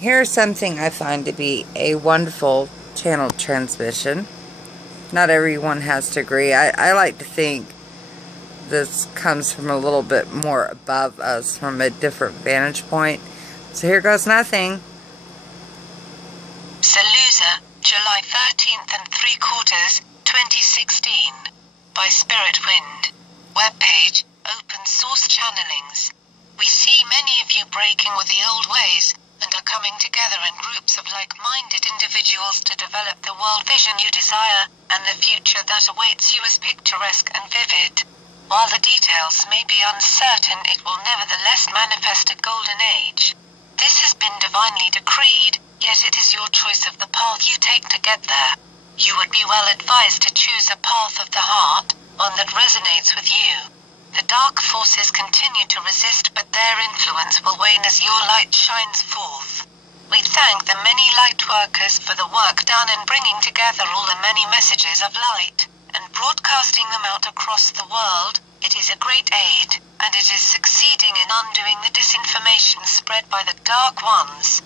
Here's something I find to be a wonderful channel transmission. Not everyone has to agree. I like to think this comes from a little bit more above us, from a different vantage point. So here goes nothing. Salusa, July 13th and 3/4, 2016. By Spirit Wind. Webpage, open source channelings. We see many of you breaking with the old ways, and are coming together in groups of like-minded individuals to develop the world vision you desire, and the future that awaits you is picturesque and vivid. While the details may be uncertain, it will nevertheless manifest a golden age. This has been divinely decreed, yet it is your choice of the path you take to get there. You would be well advised to choose a path of the heart, one that resonates with you. The dark forces continue to resist, but their influence will wane as your light shines forth. We thank the many light workers for the work done in bringing together all the many messages of light, and broadcasting them out across the world. It is a great aid, and it is succeeding in undoing the disinformation spread by the dark ones.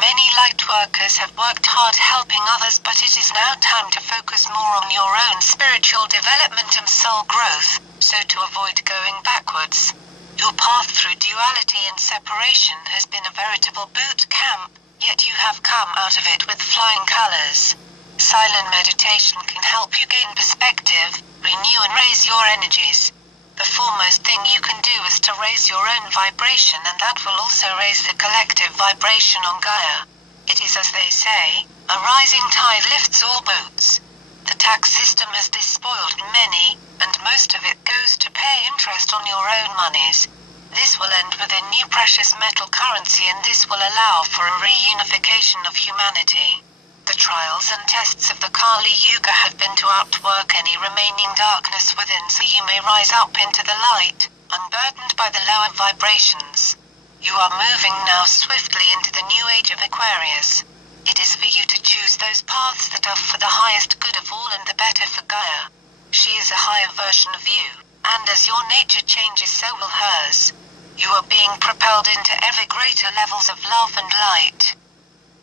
Many light workers have worked hard helping others, but it is now time to focus more on your own spiritual development and soul growth, so to avoid going backwards. Your path through duality and separation has been a veritable boot camp, yet you have come out of it with flying colors. Silent meditation can help you gain perspective, renew and raise your energies. The foremost thing you can do is to raise your own vibration, and that will also raise the collective vibration on Gaia. It is as they say, a rising tide lifts all boats. The tax system has despoiled many, and most of it goes to pay interest on your own monies. This will end with a new precious metal currency, and this will allow for a reunification of humanity. The trials and tests of the Kali Yuga have been to outwork any remaining darkness within, so you may rise up into the light, unburdened by the lower vibrations. You are moving now swiftly into the new age of Aquarius. It is for you to choose those paths that are for the highest good of all and the better for Gaia. She is a higher version of you, and as your nature changes, so will hers. You are being propelled into ever greater levels of love and light.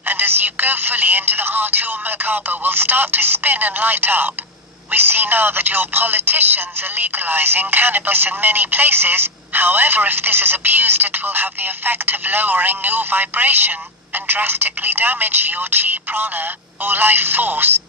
And as you go fully into the heart, your Merkaba will start to spin and light up. We see now that your politicians are legalizing cannabis in many places. However, if this is abused, it will have the effect of lowering your vibration and drastically damage your chi prana, or life force.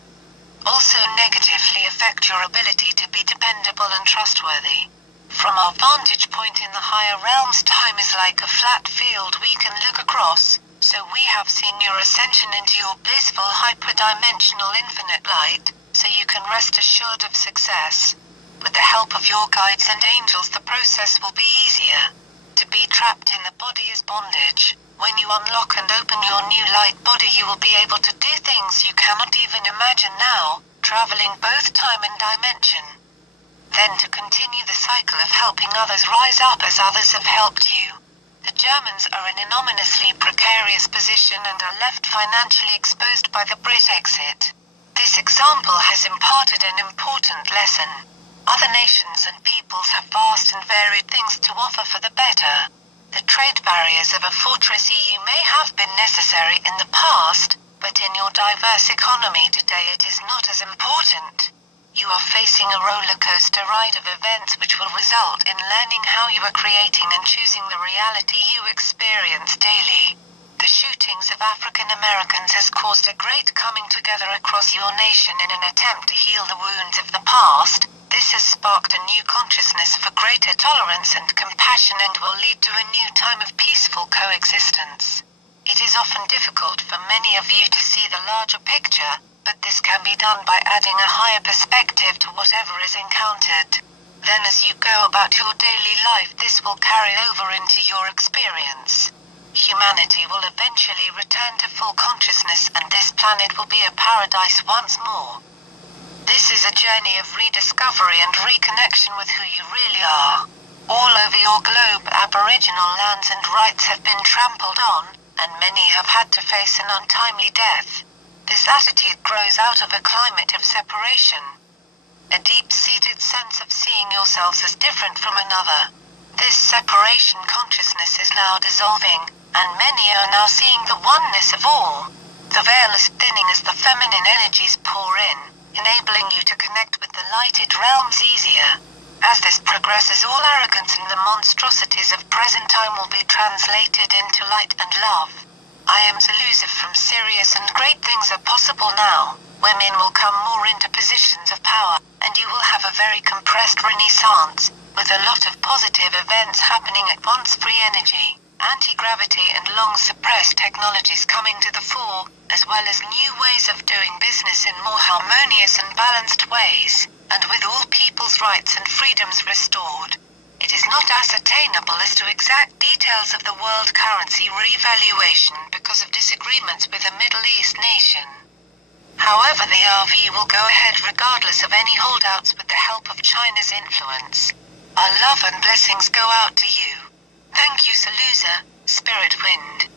Also negatively affect your ability to be dependable and trustworthy. From our vantage point in the higher realms, time is like a flat field we can look across. So we have seen your ascension into your blissful hyperdimensional infinite light, so you can rest assured of success. With the help of your guides and angels, the process will be easier. To be trapped in the body is bondage. When you unlock and open your new light body, you will be able to do things you cannot even imagine now, traveling both time and dimension. Then to continue the cycle of helping others rise up as others have helped you. The Germans are in an ominously precarious position and are left financially exposed by the Brit exit. This example has imparted an important lesson. Other nations and peoples have vast and varied things to offer for the better. The trade barriers of a fortress EU may have been necessary in the past, but in your diverse economy today it is not as important. You are facing a roller coaster ride of events which will result in learning how you are creating and choosing the reality you experience daily. The shootings of African Americans has caused a great coming together across your nation in an attempt to heal the wounds of the past. This has sparked a new consciousness for greater tolerance and compassion, and will lead to a new time of peaceful coexistence. It is often difficult for many of you to see the larger picture, but this can be done by adding a higher perspective to whatever is encountered. Then as you go about your daily life, this will carry over into your experience. Humanity will eventually return to full consciousness, and this planet will be a paradise once more. This is a journey of rediscovery and reconnection with who you really are. All over your globe, Aboriginal lands and rights have been trampled on, and many have had to face an untimely death. This attitude grows out of a climate of separation. A deep-seated sense of seeing yourselves as different from another. This separation consciousness is now dissolving, and many are now seeing the oneness of all. The veil is thinning as the feminine energies pour in, enabling you to connect with the lighted realms easier. As this progresses, all arrogance and the monstrosities of present time will be translated into light and love. I am Salusa from Sirius, and great things are possible now. Women will come more into positions of power, and you will have a very compressed renaissance, with a lot of positive events happening at once. Free energy, anti-gravity and long-suppressed technologies coming to the fore, as well as new ways of doing business in more harmonious and balanced ways, and with all people's rights and freedoms restored. It is not ascertainable as to exact details of the world currency revaluation because of disagreements with a Middle East nation. However, the RV will go ahead regardless of any holdouts with the help of China's influence. Our love and blessings go out to you. Thank you, Salusa, Spirit Wind.